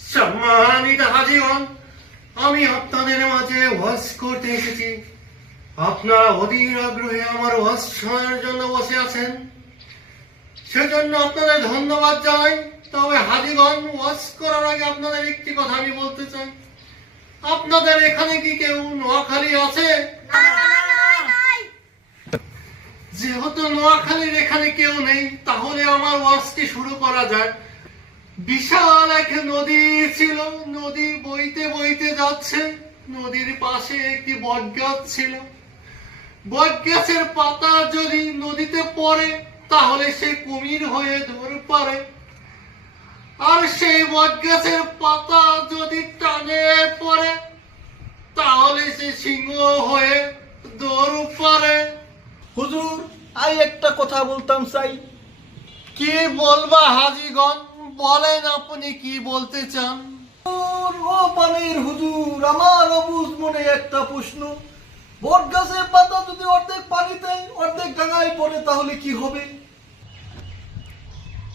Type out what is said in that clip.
সম্মানিত হাজিগণ, আমি আপনাদের মাঝে ওয়াজ করতে এসেছি। আপনারা অধীর আগ্রহে আমার ওয়াজ শোনার জন্য বসে আছেন, সেজন্য আপনাদের ধন্যবাদ জানাই। তবে হাজিগণ, ওয়াজ করার আগে আপনাদের একটি কথা আমি বলতে চাই। আপনাদের এখানে কি কেউ নোয়াখালী আছে? যেহেতু নোয়াখালীর এখানে কেউ নেই, তাহলে আমার ওয়াজটি শুরু করা যায়। বিশাল এক নদী ছিল, নদী বইতে বইতে যাচ্ছে। নদীর পাশে একটি বটগাছ ছিল। বটগাছের পাতা যদি নদীতে পড়ে তাহলে সে কুমির হয়ে ধরে পারে, আর সেই বটগাছের পাতা যদি টানে পড়ে তাহলে সে সিংহ হয়ে দৌড় পারে। হুজুর, আই একটা কথা বলতাম চাই। কি বলবা হাজিগণ? বলেন, আপনি কি বলতে চান? ও পানির হুজুর, আমার অবুঝ মনে একটা প্রশ্ন। বট গাছের পাতা যদি অর্ধেক পানিতে অর্ধেক ডাঙায় পড়ে তাহলে কি হবে?